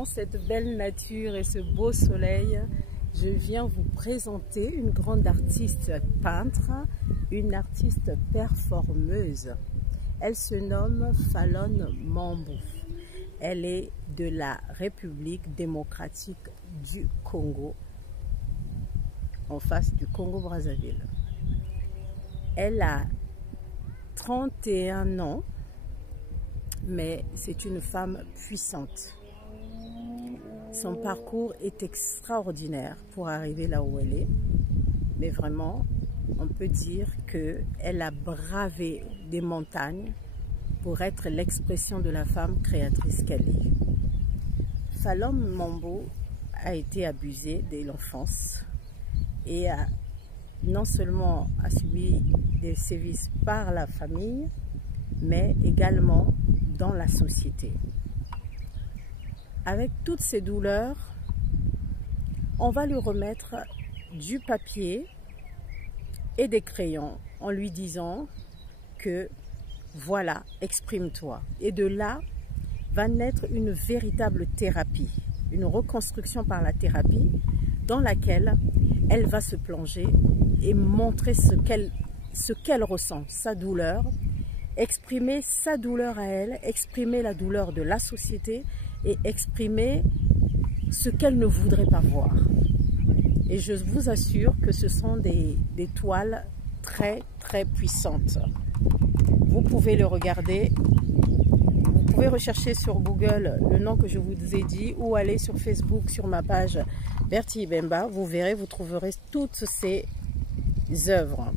devant cette belle nature et ce beau soleil, je viens vous présenter une grande artiste peintre, une artiste performeuse. Elle se nomme Falon Mambou. Elle est de la République démocratique du Congo, en face du Congo-Brazzaville. Elle a 31 ans, mais c'est une femme puissante. Son parcours est extraordinaire pour arriver là où elle est, mais vraiment, on peut dire qu'elle a bravé des montagnes pour être l'expression de la femme créatrice qu'elle est. Falon Mambou a été abusée dès l'enfance et non seulement a subi des sévices par la famille, mais également dans la société. Avec toutes ces douleurs, on va lui remettre du papier et des crayons en lui disant que voilà, exprime-toi. Et de là va naître une véritable thérapie, une reconstruction par la thérapie dans laquelle elle va se plonger et montrer ce qu'elle ressent, sa douleur, exprimer sa douleur à elle, exprimer la douleur de la société et exprimer ce qu'elle ne voudrait pas voir. Et je vous assure que ce sont des toiles très très puissantes. Vous pouvez le regarder, vous pouvez rechercher sur Google le nom que je vous ai dit ou aller sur Facebook sur ma page Bertie Bemba, vous verrez, vous trouverez toutes ces œuvres.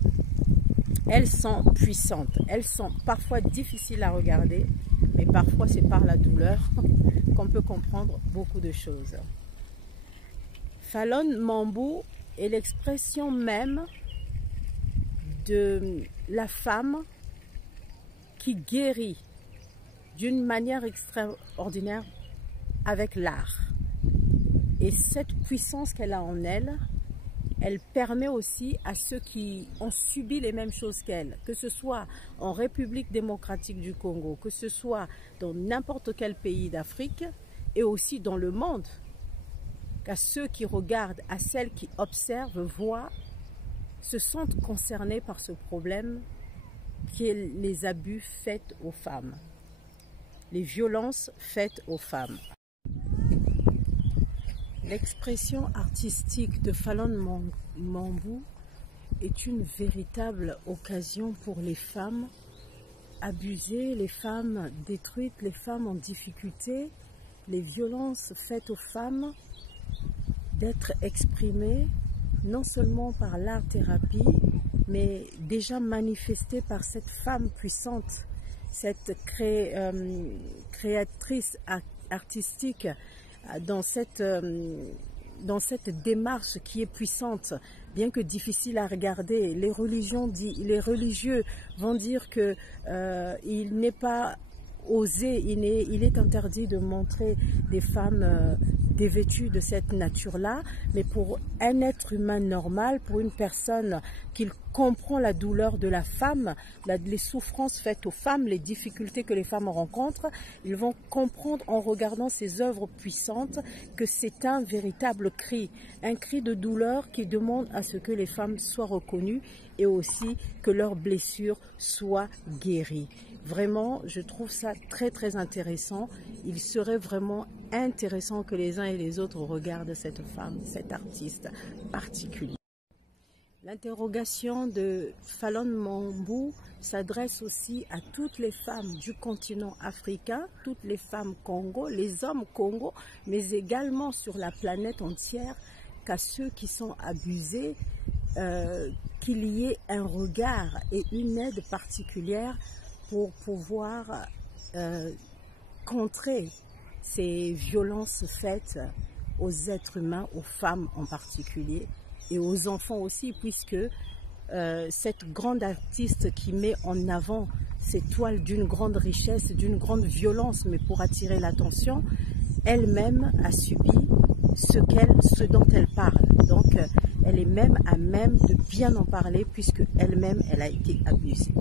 Elles sont puissantes, elles sont parfois difficiles à regarder, mais parfois c'est par la douleur qu'on peut comprendre beaucoup de choses. Falon Mambou est l'expression même de la femme qui guérit d'une manière extraordinaire avec l'art. Et cette puissance qu'elle a en elle, elle permet aussi à ceux qui ont subi les mêmes choses qu'elle, que ce soit en République démocratique du Congo, que ce soit dans n'importe quel pays d'Afrique et aussi dans le monde, qu'à ceux qui regardent, à celles qui observent, voient, se sentent concernés par ce problème qui est les abus faits aux femmes, les violences faites aux femmes. L'expression artistique de Falon Mambou est une véritable occasion pour les femmes abusées, les femmes détruites, les femmes en difficulté, les violences faites aux femmes, d'être exprimées non seulement par l'art-thérapie, mais déjà manifestée par cette femme puissante, cette créatrice artistique, dans cette démarche qui est puissante, bien que difficile à regarder. Les religieux vont dire que il n'est pas osé, il est interdit de montrer des femmes dévêtues de cette nature-là, mais pour un être humain normal, pour une personne qui comprend la douleur de la femme, les souffrances faites aux femmes, les difficultés que les femmes rencontrent, ils vont comprendre en regardant ces œuvres puissantes que c'est un véritable cri, un cri de douleur qui demande à ce que les femmes soient reconnues et aussi que leurs blessures soient guéries. Vraiment, je trouve ça très très intéressant. Il serait vraiment intéressant que les uns et les autres regardent cette femme, cet artiste particulier. L'interrogation de Falon Mambou s'adresse aussi à toutes les femmes du continent africain, toutes les femmes Congo, les hommes Congo, mais également sur la planète entière, qu'à ceux qui sont abusés, qu'il y ait un regard et une aide particulière pour pouvoir contrer ces violences faites aux êtres humains, aux femmes en particulier, et aux enfants aussi, puisque cette grande artiste qui met en avant ces toiles d'une grande richesse, d'une grande violence, mais pour attirer l'attention, elle-même a subi ce dont elle parle. Donc, elle est même à même de bien en parler, puisque elle-même, elle a été abusée.